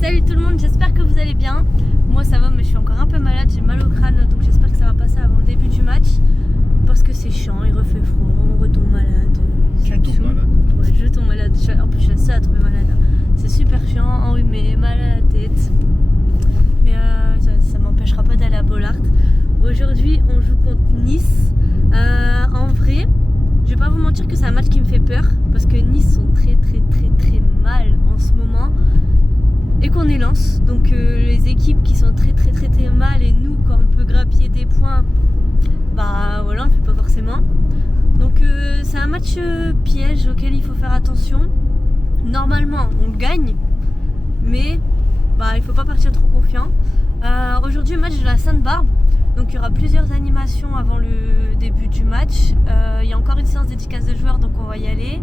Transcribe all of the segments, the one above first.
Salut tout le monde, j'espère que vous allez bien. Moi ça va mais je suis encore un peu malade, j'ai mal au crâne donc j'espère que ça va passer avant le début du match. Parce que c'est chiant, il refait froid, on retombe malade. Tu tombes malade. Ouais, je tombe malade, en plus je suis la seule à tomber malade. C'est super chiant, enrhumé, mal à la tête. Mais ça m'empêchera pas d'aller à Bollaert. Aujourd'hui on joue contre Nice. En vrai, je vais pas vous mentir que c'est un match qui me fait peur. Parce que Nice sont très mal en ce moment. Et qu'on est Lens, donc les équipes qui sont très mal et nous quand on peut grappiller des points, bah voilà on le fait pas forcément. Donc c'est un match piège auquel il faut faire attention. Normalement on gagne, mais bah il faut pas partir trop confiant. Aujourd'hui match de la Sainte-Barbe, donc il y aura plusieurs animations avant le début du match. Il y a encore une séance dédicace de joueurs donc on va y aller.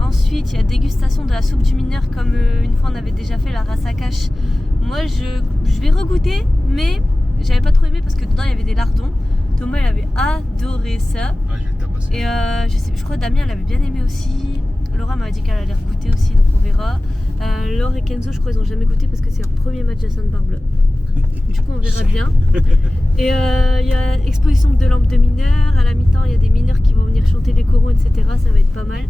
Ensuite, il y a dégustation de la soupe du mineur comme une fois on avait déjà fait la race à cache. Moi, je vais regoûter, mais j'avais pas trop aimé parce que dedans il y avait des lardons. Thomas, il avait adoré ça. Ah, je vais le tabasser. Et je crois que Damien l'avait bien aimé aussi. Laura m'a dit qu'elle allait goûter aussi, donc on verra. Laure et Kenzo, je crois ils ont jamais goûté parce que c'est leur premier match à Sainte-Barbe là. Du coup, on verra bien. Et il y a exposition de lampes de mineurs. À la mi-temps, il y a des mineurs qui vont venir chanter les corons, etc. Ça va être pas mal.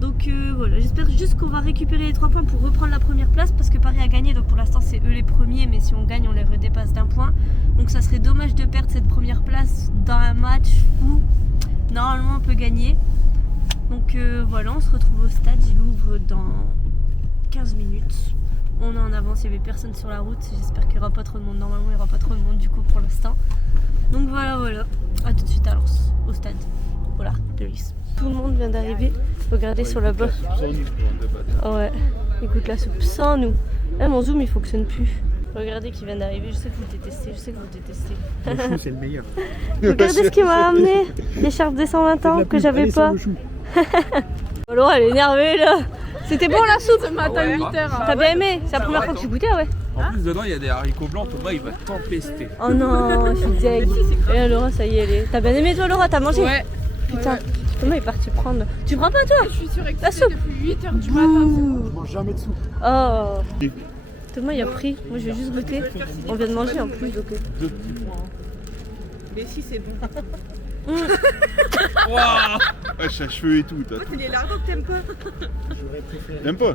Donc voilà, j'espère juste qu'on va récupérer les 3 points pour reprendre la première place parce que Paris a gagné, donc pour l'instant c'est eux les premiers, mais si on gagne on les redépasse d'un point. Donc ça serait dommage de perdre cette première place dans un match où normalement on peut gagner. Donc voilà, on se retrouve au stade, il ouvre dans 15 minutes. On est en avance, il n'y avait personne sur la route, j'espère qu'il n'y aura pas trop de monde, normalement il n'y aura pas trop de monde du coup pour l'instant. Donc voilà, à tout de suite à Lens, au stade, voilà, de Nice. Tout le monde vient d'arriver. Regardez sur la bas. Oh ouais, écoute la soupe sans nous. Mon zoom il fonctionne plus. Regardez qui vient d'arriver, je sais que vous détestez, Le chou, c'est le meilleur. Regardez ce qu'il m'a ramené. L'écharpe des 120 ans que j'avais pas. Laura elle est énervée là. C'était bon la soupe ce matin 8h. T'as bien aimé? C'est la première fois que tu goûtais, ouais. En plus dedans il y a des haricots blancs, Thomas il va t'empester. Oh non, je suis deg. Et là Laura ça y est elle est. T'as bien aimé toi Laura? T'as mangé? Ouais. Putain, Thomas est parti prendre. Tu prends pas toi? Je suis surexcitée la soupe depuis 8h du matin. Je mange jamais de soupe. Oh. Thomas il a pris, moi je vais juste goûter. On vient de manger en plus donc. 2 petits points. Mais si c'est bon. Waouh. Wesh, à cheveux et tout. Toi c'est les lardons que t'aimes pas. T'aimes pas?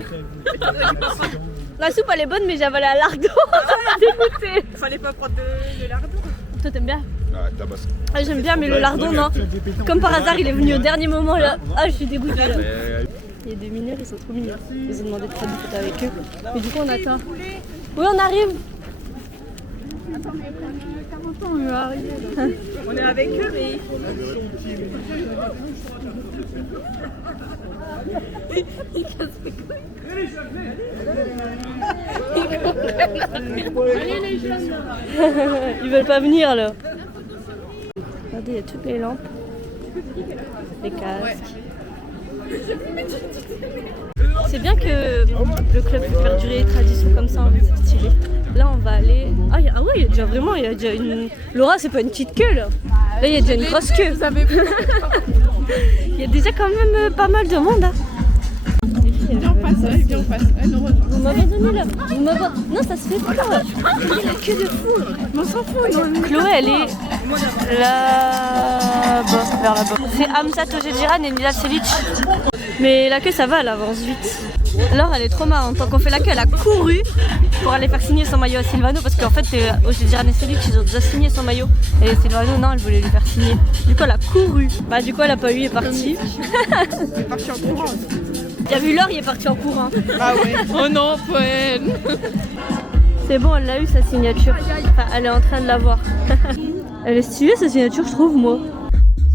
La soupe elle est bonne mais j'ai avalé à lardon. Ça m'a dégoûté. Fallait pas prendre de lardons. Toi t'aimes bien? Ah, tabasse. Ah, j'aime bien mais le lardon non. Comme par hasard il est venu au dernier moment là. Ah je suis dégoûtée là. Il y a des mineurs, ils sont trop mignons. Ils ont demandé de prendre des photos avec eux. Mais du coup on attend. Oui on arrive. Attends mais prennent 40 ans eux à arriver. On est avec eux mais il faut Il casse mes couilles. Allez les jeunes. Ils veulent pas venir là. Regardez, il y a toutes les lampes. Les casques. C'est bien que le club peut faire durer les traditions comme ça, c'est stylé. Là on va aller. Ah ouais, il y a déjà une. Laura, c'est pas une petite queue là. Là il y a déjà une grosse queue. Il y a déjà quand même pas mal de monde. Hein. Viens on passe. Vous m'avez donné là. Non, ça se fait pas. Regardez la queue de fou. On s'en fout. Non. Chloé, elle est là-bas, vers là-bas. C'est Hamza Tojedjiran et Nilal Selic. Mais la queue, ça va, elle avance vite. Laure, elle est trop marrante. Tant qu'on fait la queue, elle a couru pour aller faire signer son maillot à Silvano. Parce qu'en fait, Tojedjiran et Selic, ils ont déjà signé son maillot. Et Silvano, non, elle voulait lui faire signer. Du coup, elle a couru. Bah, du coup, elle a pas eu, elle est partie. Elle est partie en courant. T'as vu Laure, il est parti en courant. Ah ouais. Oh non, poène. C'est bon, elle a eu sa signature. Enfin, elle est en train de l'avoir. Elle est stylée sa signature, je trouve, moi.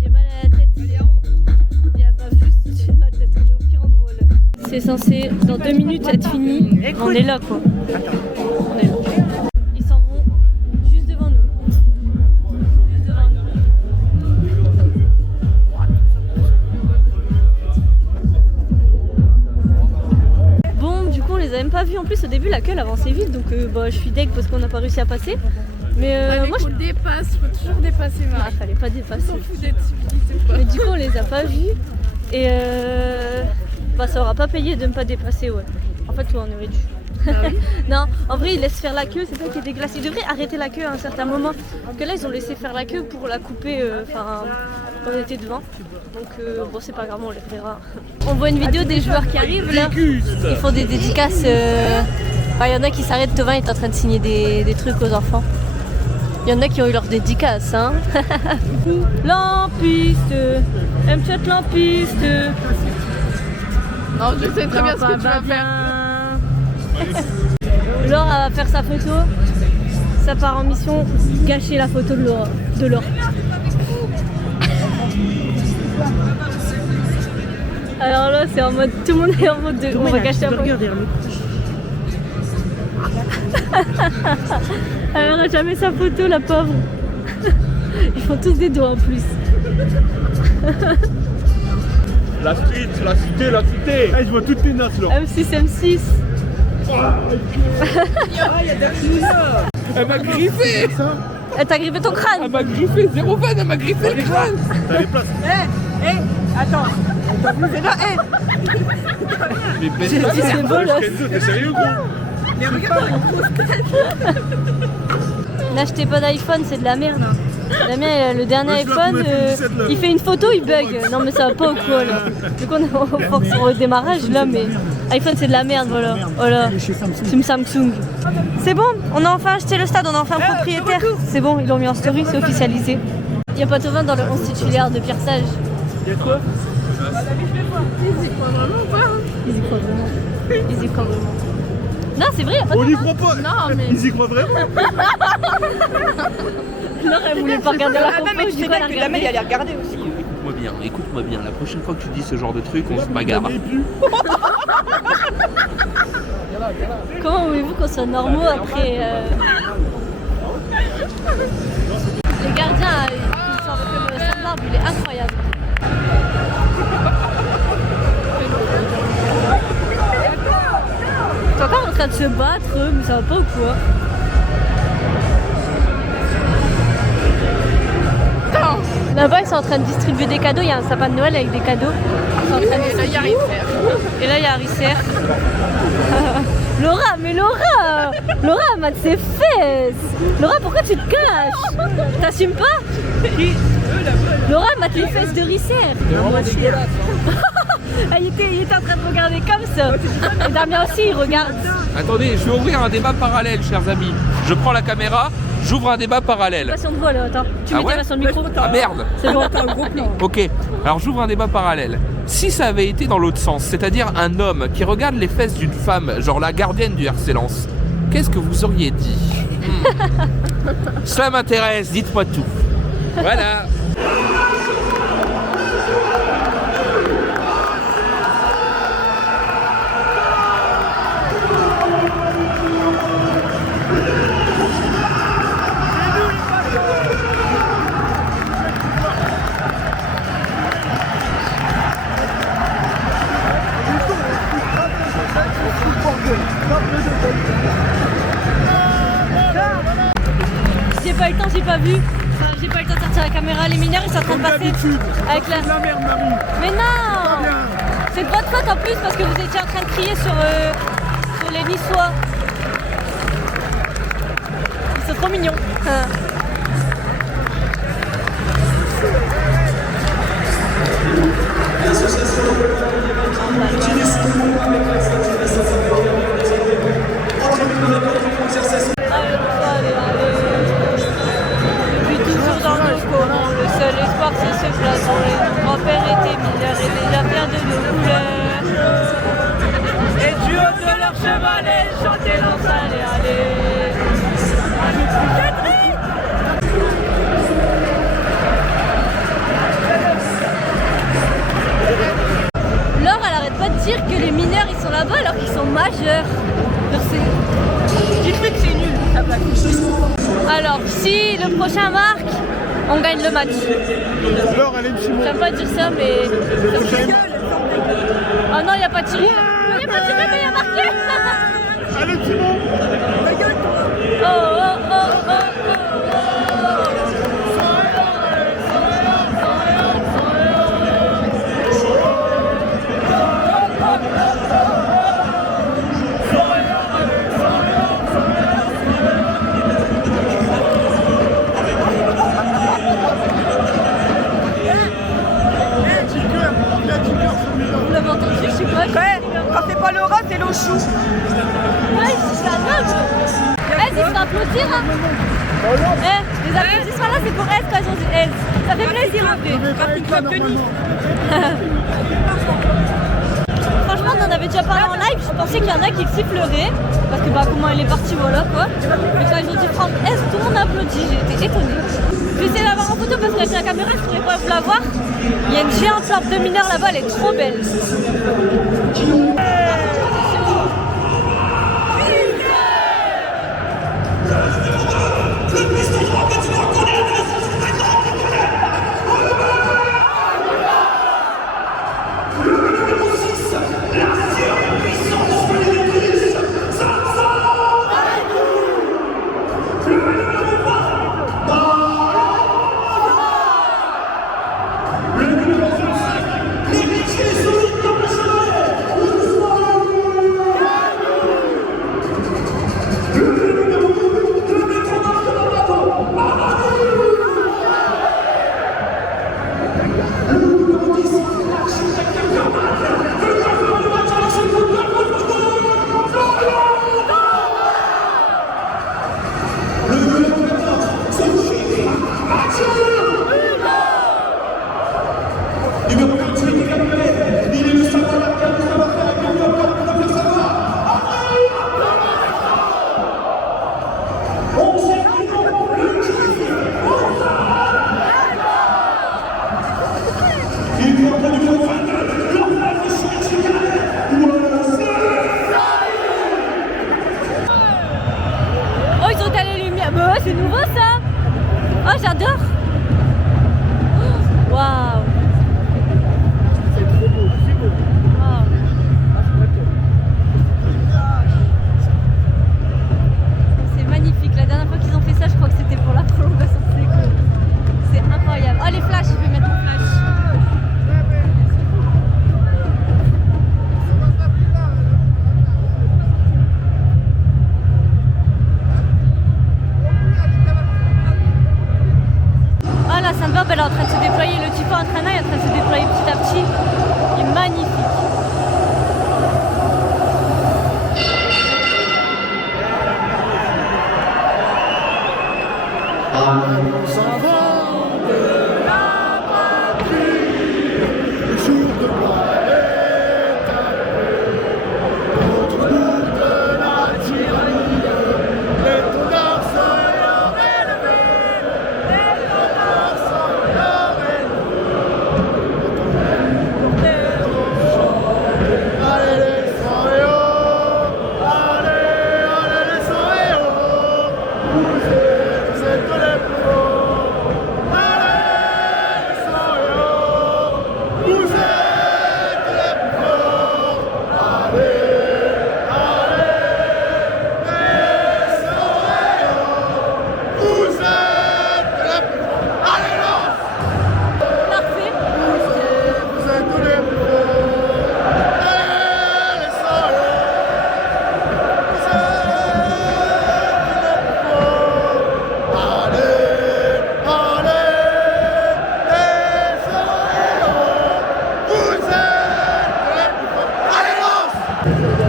J'ai mal à la tête. Il y a pas juste, j'ai mal à la tête, on est au pire endroit là. C'est censé, dans 2 minutes, être fini. On est là quoi. On est là. Ils s'en vont juste devant nous. Juste devant nous. Bon, du coup, on les a même pas vus en plus. Au début, la queue elle avançait vite, donc bah, je suis deg parce qu'on n'a pas réussi à passer. Mais moi, je le dépasse, faut toujours dépasser Marie. Ah, fallait pas dépasser. On s'en fout d'être civilisé. Mais du coup, on les a pas vus. Et bah, ça aura pas payé de ne pas dépasser, ouais. En fait, ouais, on aurait dû. Non, en vrai, ils laissent faire la queue, c'est ça qui est dégueulasse. Ils devraient arrêter la queue à un certain moment. Parce que là, ils ont laissé faire la queue pour la couper quand on était devant. Donc, bon, c'est pas grave, on les verra. On voit une vidéo des joueurs qui arrivent là. Ils font des dédicaces. Il y en a qui s'arrêtent, Tovin est en train de signer des trucs aux enfants. Il y en a qui ont eu leur dédicace, hein. Lampiste, M-Chat Lampiste. Non, je sais très bien ce que tu vas faire. Laura va faire sa photo. Ça part en mission gâcher la photo de Laura. Alors là, c'est en mode. Tout le monde est en mode de. On va gâcher la photo. Elle n'aura jamais sa photo, la pauvre. Ils font tous des doigts en plus. La street, la cité, la cité. Je vois toutes les notes là. M6. Elle m'a griffé. Elle t'a griffé ton crâne. Elle m'a griffé, 0 van, elle m'a griffé le crâne. T'as les places. Attends. C'est là, Mais baisse J'ai ta dit, c'est mère. beau là. Kenzo, t'es sérieux gros? mais regarde, N'achetez pas d'iPhone, c'est de la merde. La mienne, le dernier Ouais, je iPhone, l'ai fait 17, là. il fait une photo, il bug. Non mais ça va pas ou quoi là. Du coup on est en force au démarrage là, mais iPhone c'est de la merde, voilà. Voilà. C'est une Samsung. C'est bon, on a enfin acheté le stade, on a enfin un propriétaire. C'est bon, ils l'ont mis en story, c'est officialisé. Il n'y a pas Tovin dans le 11 titulaire de Pierre Sage. Y'a quoi? ils y croient vraiment pas. Ils y croient vraiment. Ils y croient vraiment. Non, c'est vrai, il n'y a pas On y Tovin. croit pas. Non, mais. Ils y croient vraiment? Non, elle voulait pas regarder la compo, du coup elle a regardé. allait regarder aussi. Écoute-moi bien. La prochaine fois que tu dis ce genre de truc, on se bagarre. Comment voulez-vous qu'on soit normaux après Le gardien, il sort de le l'arbre, il est incroyable. T'es encore en train de se battre, mais ça va pas ou quoi? Là-bas, ils sont en train de distribuer des cadeaux. Il y a un sapin de Noël avec des cadeaux. Ils sont en train de Et là, il y a Ricer. Et là, il y a Ricer. Laura, mais Laura mate ses fesses. Laura, pourquoi tu te caches? T'assumes pas? Laura mate les fesses de Ricer. Il était en train de regarder comme ça. Et Damien aussi, il regarde. Attendez, je vais ouvrir un débat parallèle, chers amis. Je prends la caméra, j'ouvre un débat parallèle. Passion de voix là, attends. Tu Ah mets ouais ta main sur le micro. Ah merde. C'est bon. Ok, alors j'ouvre un débat parallèle. Si ça avait été dans l'autre sens, c'est-à-dire un homme qui regarde les fesses d'une femme, genre la gardienne du RC Lens, qu'est-ce que vous auriez dit? Ça m'intéresse, dites-moi tout. Voilà. J'ai pas eu le temps, j'ai pas vu. Enfin, j'ai pas eu le temps de sortir la caméra. Les mineurs, ils sont en train de passer avec la... La merde, Marie. Mais non! C'est de votre faute en plus parce que vous étiez en train de crier sur les Niçois. Ils sont trop mignons. Depuis toujours dans nos corons, le seul espoir c'est ce blason. Les grands-pères étaient mineurs et déjà plein de nos couleurs. Et du haut de leur chevalet, chanter dans allez, allez. Laure, elle arrête pas de dire que les mineurs ils sont là-bas alors qu'ils sont majeurs. J'ai cru que c'est nul ta blague. Alors, si le prochain marque, on gagne le match. Laure, elle aime Simon. J'aime pas dire ça, mais. Oh non, il n'y a pas tiré. Il n'y a pas tiré, mais il y a marqué. Elle aime Simon. Oh, oh, oh, oh, oh. Ouais, c'est un homme. Eh, c'est pour applaudir, hein. Eh, les applaudissements là, c'est pour elle quand elles ont dit elle. Ça fait plaisir, en fait. Franchement, on en avait déjà parlé en live. Je pensais qu'il y en a qui siffleraient. Parce que, bah, comment elle est partie, voilà quoi. Mais quand ils ont dit prendre S, tout le monde applaudit. J'ai été étonnée. J'ai essayé d'avoir en photo parce qu'avec la caméra, je ne pourrais pas vous la voir. Il y a une géante lampe de mineur là-bas, elle est trop belle. C'est nouveau ça. Oh, j'adore. Waouh. C'est trop beau, c'est beau. Wow. C'est magnifique. La dernière fois qu'ils ont fait ça, je crois que c'était pour la prolongation de Seco. C'est incroyable. Oh, les flashs, je vais mettre mon flash. Sainte-Barbe, elle est en train de se déployer, le typhon entraînant est en train de se déployer petit à petit. Il est magnifique.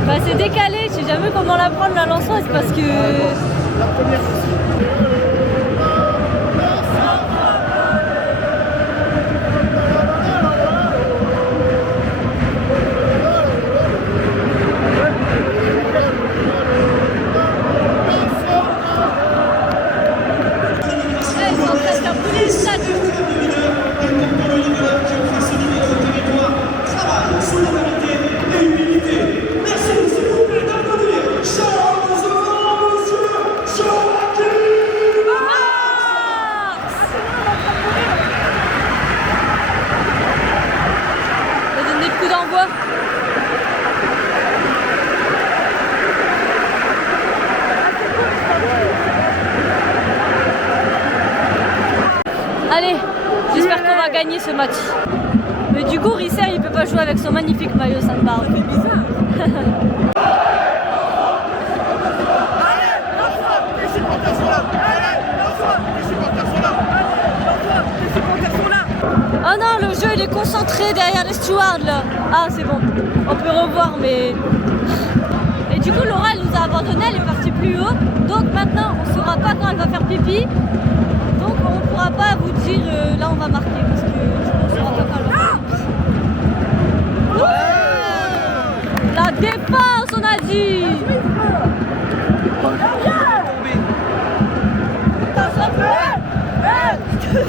Bah, c'est décalé, je sais jamais comment la prendre la lançoise parce que... La première Allez, j'espère qu'on va gagner ce match. Mais du coup, Risser, il peut pas jouer avec son magnifique maillot Sainte-Barbe. C'est bizarre. Oh non, le jeu il est concentré derrière les stewards là. Ah c'est bon, on peut revoir mais... du coup, Laura, elle nous a abandonnés, elle est partie plus haut. Donc maintenant, on ne saura pas quand elle va faire pipi. Donc on ne pourra pas vous dire là on va marquer parce que on ne saura pas quand elle va faire pipi. Ouais, la défense, on a dit.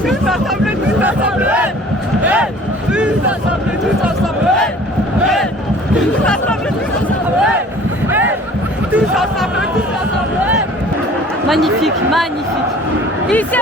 Tous ensemble, tous ensemble, tous ensemble, tous ensemble, tous ensemble, tous ensemble, tous ensemble. Magnifique, magnifique. Ici,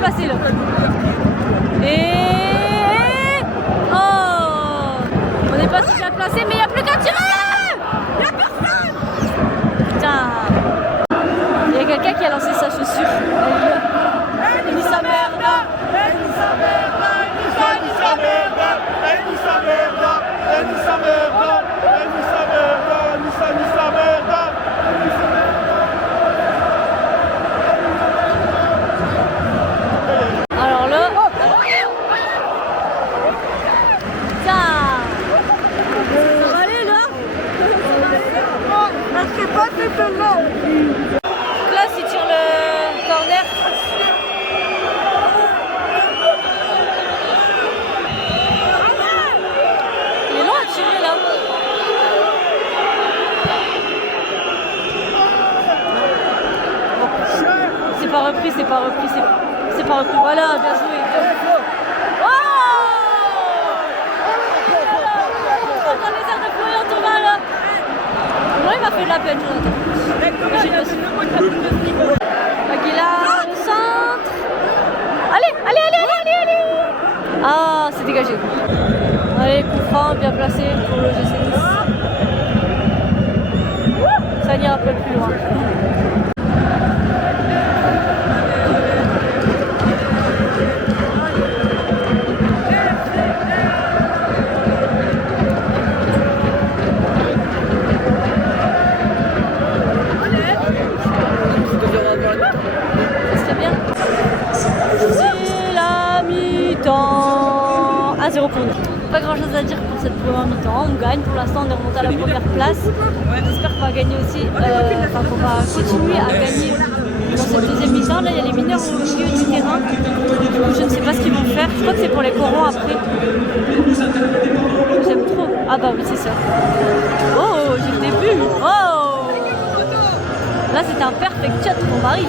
facile. Et... Oh, on n'est pas si bien placé, mais il n'y a plus qu'à tirer. Il n'y a personne. Putain. Il y a quelqu'un qui a lancé sa chaussure. Elle dit sa merde. Elle dit sa merde. Elle dit sa merde. Elle dit sa merde. Elle dit sa merde. Elle dit sa merde. Elle dit sa merde. Alors là, ça va aller là. Je sais pas c'est celle-là. Là, si tu tires le corner. Il est long à tirer là. C'est pas repris, c'est pas repris, c'est pas repris. Voilà, bien joué. Oh! Dans les airs de Florian Thauvin là. Moi, il m'a fait de la peine, Jonathan. Aguilar, le centre. Allez. Ah, c'est dégagé. Allez, coup franc, bien placé pour le GC Nice. Ça ira un peu plus loin. À 0 pour nous. Pas grand chose à dire pour cette première mi-temps. On gagne pour l'instant, on est remonté à la première place. J'espère qu'on va gagner aussi, qu'on va continuer à gagner dans cette deuxième mi-temps. Là, il y a les mineurs au milieu du terrain. Du coup, je ne sais pas ce qu'ils vont faire. Je crois que c'est pour les corons après. J'aime trop. Ah bah oui, c'est ça. Oh, j'ai le début. Oh, là, c'était un perfect shot pour Marie.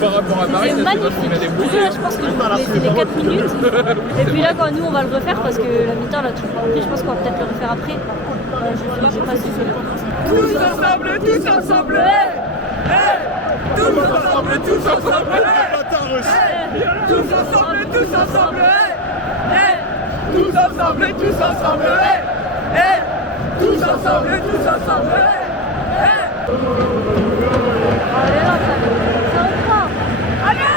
Par rapport à Paris, c'est magnifique. Là, je pense que je vais laisser les 4 minutes. Et puis là, quand nous, on va le refaire parce que la mi-temps, là, tout pas repris. Je pense qu'on va peut-être le refaire après. Je sais pas si c'est Tous ensemble, tous ensemble, hey, hey, tous ensemble, tous ensemble, hey, tous ensemble, tous ensemble, hey, hey, tous ensemble, tous ensemble, hey, hey, tous ensemble, tous ensemble, hey, hey. Allez, là, ça reprend. Allez.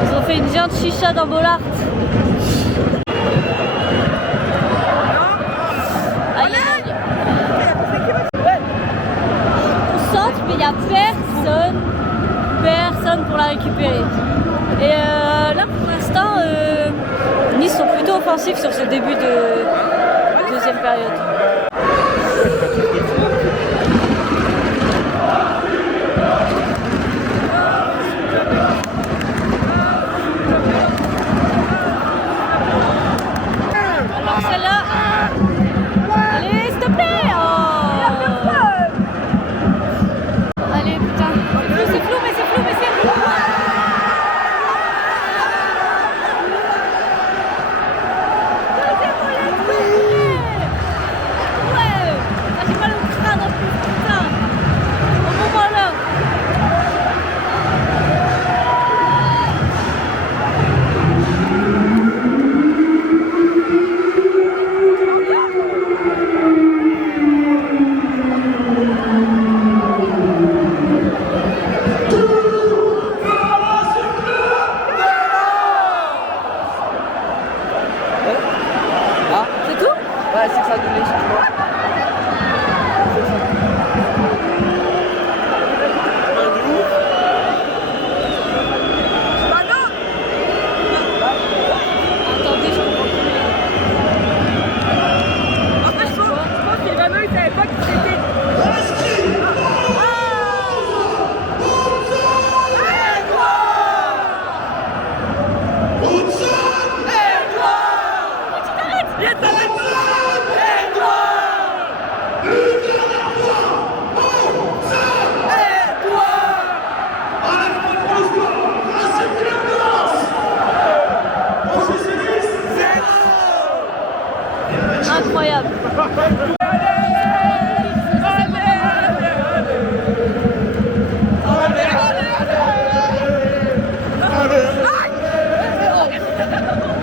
Ils ont fait une géante chicha dans Bollard. Aïe, aïe, aïe. On centre, mais il n'y a personne pour la récupérer. Et là, pour l'instant, Nice sont plutôt offensifs sur ce début de deuxième période.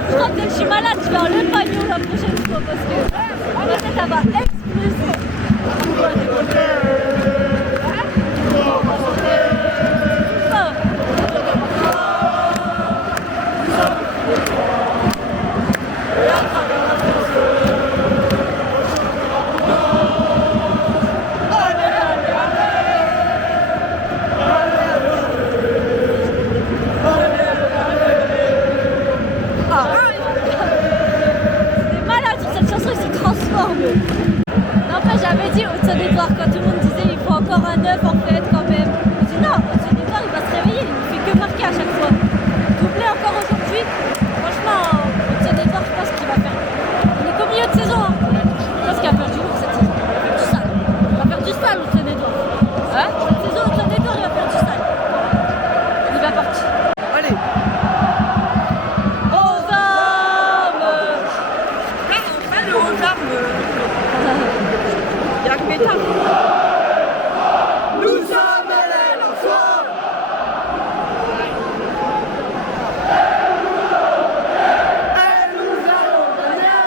Je crois que je suis malade, je vais enlever le panneau la prochaine fois parce que ma tête elle va exploser. C'est malade sur cette chanson, il se transforme. N'empêche, j'avais dit Haute-Saône-et-Loire quand tout le monde disait il faut encore un œuf en fait quand même. Je dis non, Haute-Saône-et-Loire il va se réveiller, il ne fait que marquer à chaque fois. Doublé encore aujourd'hui, franchement, Haute-Saône-et-Loire je pense qu'il va faire. On est qu'au milieu de saison, hein. Je pense qu'il va faire du lourd cette saison. Il va faire du sale. Il va faire du sale Haute-Saône-et-Loire. Hein? Cette saison Haute-Saône-et-Loire il va faire du sale. Il va partir. Allez. Aux armes! Fais le aux armes. Il y a que métal. Nous sommes les Lensois. Et nous allons gagner.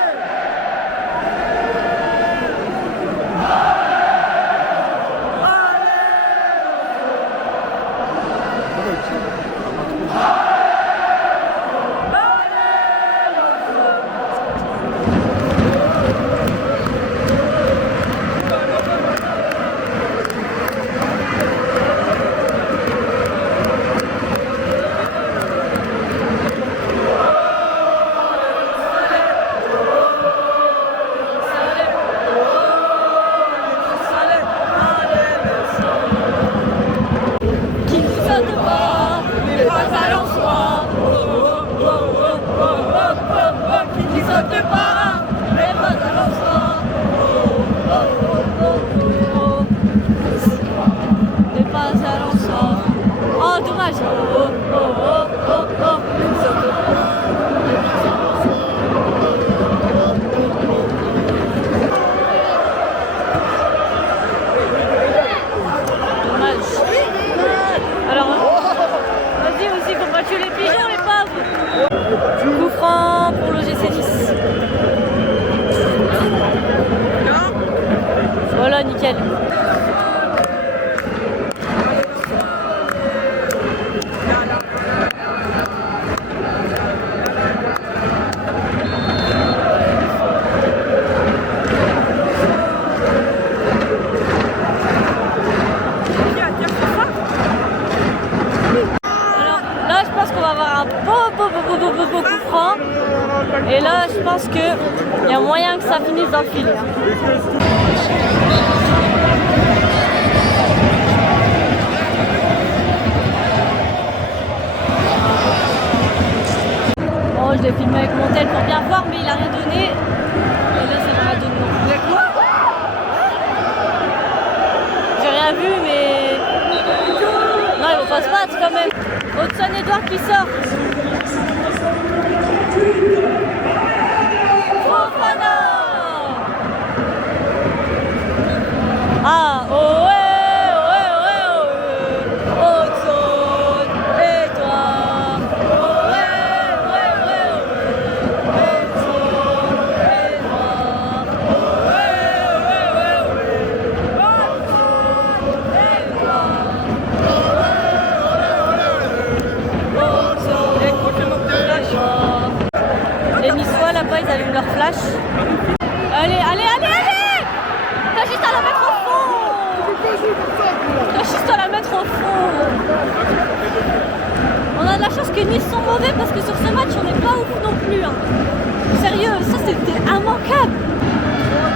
Qui ne saute pas, Les pas à Lensois. qui ne saute pas, mais pas à Lensois. Mais pas à Lensois. Oh dommage. Dommage. Alors, vas-y aussi, faut pas tuer les pigeons, les pauvres. Coup franc pour l'OGC Nice. Voilà, nickel. Alors là, je pense qu'on va avoir un beau coup franc. Et là, je pense qu'il y a moyen que ça finisse dans le fil. Bon, je l'ai filmé avec mon tel pour bien voir, mais il a rien donné. Et là, c'est pas donné non plus. J'ai rien vu, mais. Non, il va pas se battre quand même. Haute-Saône-et-Loire qui sort. Fofana. Ah, oh ouais, ouais, ouais, ouais. Haute-Saône et toi. Oh ouais, ouais, ouais, ouais. Haute-Saône et toi. Oh ouais, ouais, ouais, ouais. Haute-Saône et toi. Haute-Saône et toi. Les Niçois là-bas, ils allument leur flash. Allez, allez, allez, allez! T'as juste à la mettre au fond! T'as juste à la mettre au fond! On a de la chance que Nice sont mauvais parce que sur ce match, on n'est pas ouf non plus. Hein. Sérieux, ça c'était immanquable!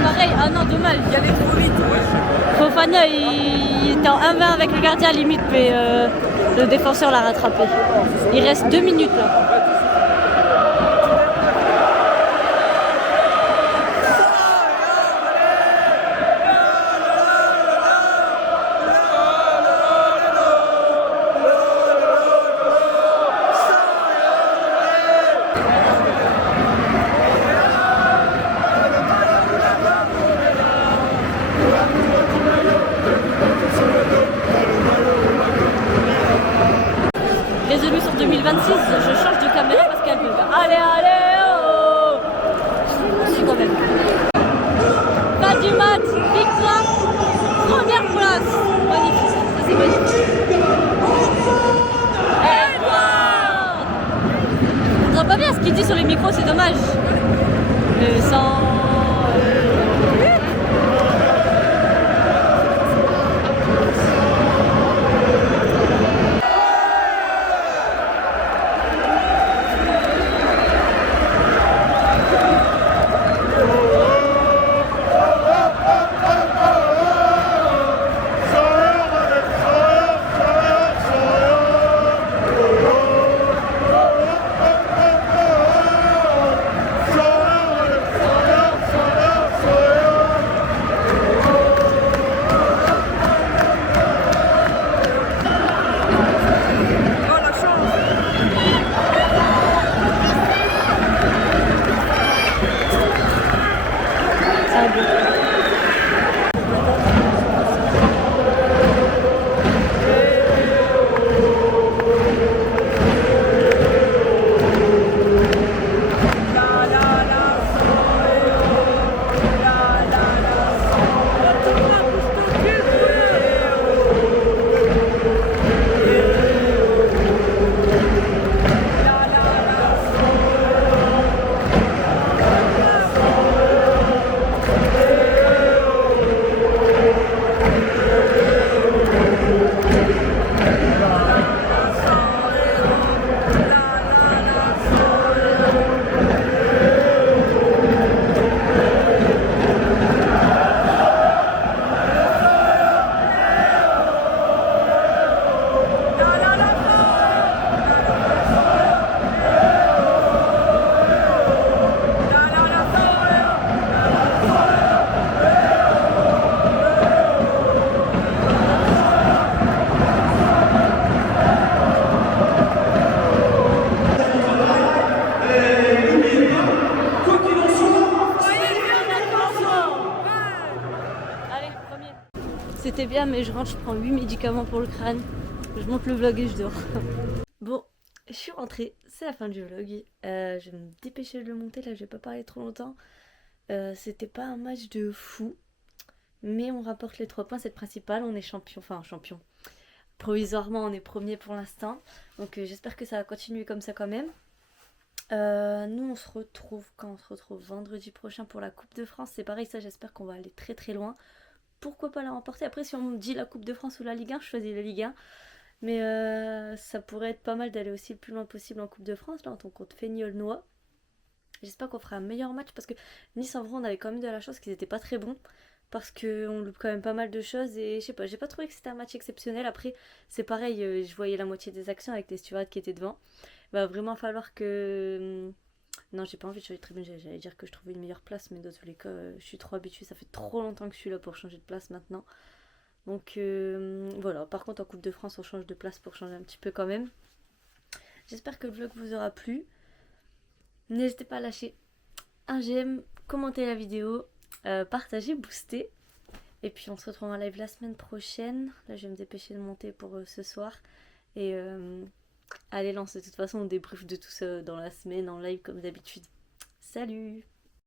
Pareil, ah non, dommage. Il y allait trop vite. Fofana, il était en 1-20 avec le gardien limite, mais le défenseur l'a rattrapé. Il reste 2 minutes là. 2026, je change de caméra parce qu'elle bug. Allez, allez, oh, je suis quand même. Pas du match, victoire, première place. Magnifique, ça c'est magnifique. On n'entend pas bien ce qu'il dit sur les micros, c'est dommage. Mais sans... C'était bien, mais je rentre, je prends 8 médicaments pour le crâne. Je monte le vlog et je dors. Bon, je suis rentrée, c'est la fin du vlog. Je vais me dépêcher de le monter, là je vais pas parler trop longtemps. C'était pas un match de fou, mais on rapporte les 3 points, c'est le principal. On est champion, enfin champion. Provisoirement, on est premier pour l'instant. Donc j'espère que ça va continuer comme ça quand même. Nous on se retrouve quand on se retrouve vendredi prochain pour la Coupe de France. C'est pareil, ça j'espère qu'on va aller très très loin. Pourquoi pas la remporter? Après, si on me dit la Coupe de France ou la Ligue 1, je choisis la Ligue 1. Mais ça pourrait être pas mal d'aller aussi le plus loin possible en Coupe de France, là, en tant contre Feignolnois. J'espère qu'on fera un meilleur match parce que Nice, en vrai, on avait quand même de la chance qu'ils étaient pas très bons. Parce qu'on loupe quand même pas mal de choses et je sais pas, j'ai pas trouvé que c'était un match exceptionnel. Après, c'est pareil, je voyais la moitié des actions avec les Stuarts qui étaient devant. Il va vraiment falloir que... Non, j'ai pas envie de changer de tribune, j'allais dire que je trouvais une meilleure place, mais dans tous les cas, je suis trop habituée, ça fait trop longtemps que je suis là pour changer de place maintenant. Donc voilà, par contre en Coupe de France, on change de place pour changer un petit peu quand même. J'espère que le vlog vous aura plu. N'hésitez pas à lâcher un j'aime, commenter la vidéo, partager, booster. Et puis on se retrouve en live la semaine prochaine. Là, je vais me dépêcher de monter pour ce soir. Et... allez, lance, de toute façon, on débrief de tout ça dans la semaine en live comme d'habitude. Salut!